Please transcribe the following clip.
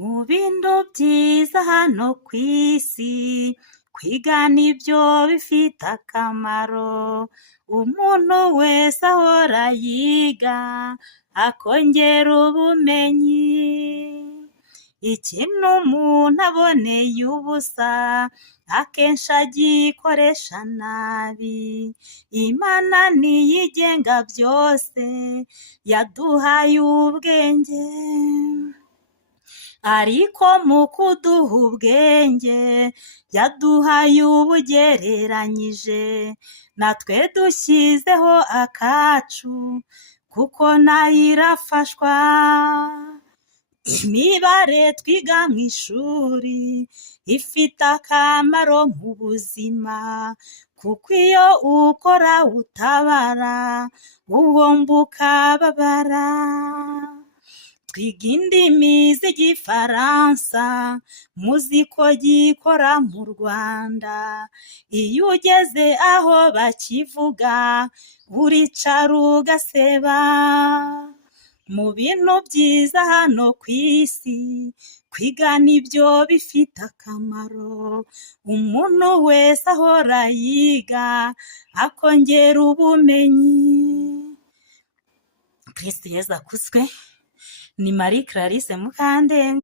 Mu bintu byiza hano ku isi, kwiga nibyo bifite akamaro. Umuntu wese ahora yiga, akongera ubumenyi. Ikintu umuntu aboneye ubusa, akenshi agikoresha nabi. Imana niyo igenga byose, yaduhaye ubwenge. Ariko mu kuduha ubwenge, yaduhaye ubugereranyije. Natwe dushyizeho akacu, kuko nayo irafashwa. Imibare twiga mu ishuri, ifite akamaro mu buzima, kuko iyo ukora utabara, uhomba ukababara. Twiga indimi z'igifaransa, muzi ko gikora mu Rwanda. Iyo ugeze aho bakivuga, uricara ugaseba. Mu bintu byiza hano ku isi, kwiga nibyo bifite akamaro. Umuntu wese ahora yiga, akongera ubumenyi. Kristo Yezu akuzwe. Ni Marie Clarisse Mukandenge.